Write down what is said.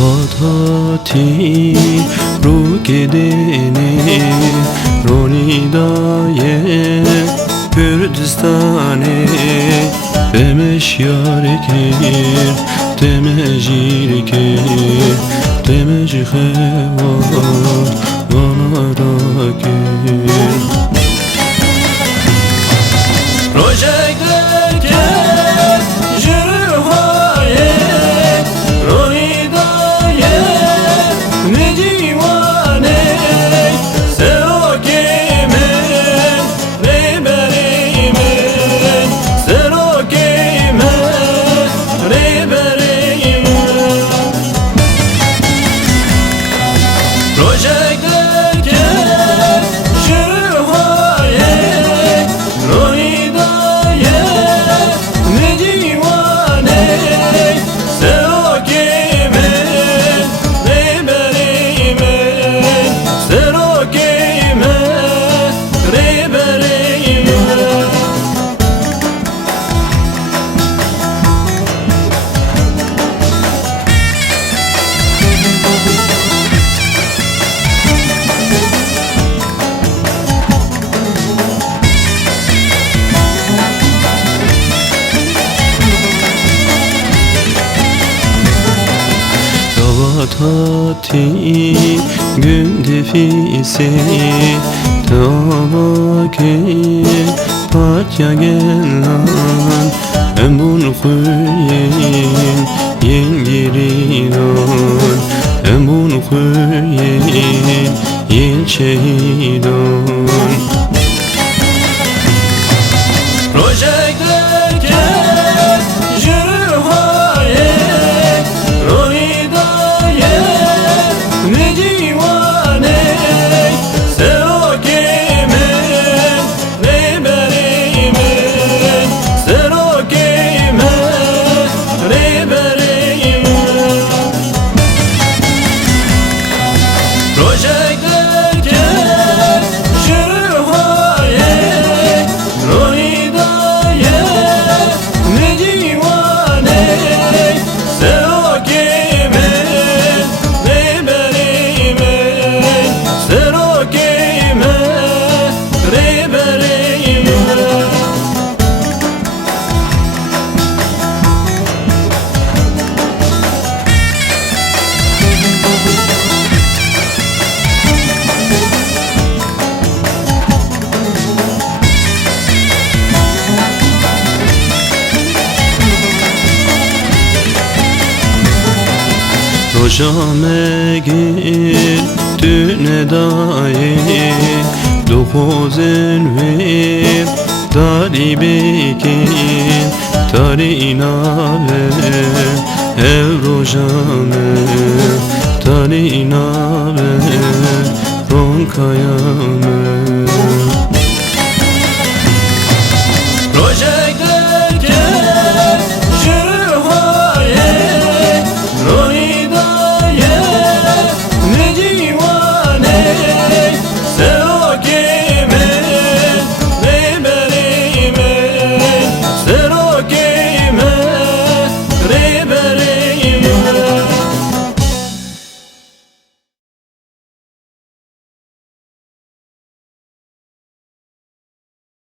Dağatati Rukedeni Ronidaye Kürdistane Demeşyarikir Demecirikir Demecihevat Vanarakir Projeklerken Jürhaye Ronidaye Necivane Serokemen Reberimen Serokemen Reberimen Projeklerken Jürhaye Ronidaye Necivane Serokemen Reberimen Serokemen Reberimen Dağatati gündefisi Tavakir Patya gellan Emun kuyen Yengiridan Emun kuyen Yen şehidan Projeklerken Jürhaye Ronidaye Necivane Serokemen Reberimen Serokemen Reberimen Projeklerken Jürhaye Ronidaye Necivane Serokemen Reberimen Serokemen Reberimen Rojame gel düne daye Duhozen ver Dari bekin Tari inave Ev rojame Tari inave Ronkayame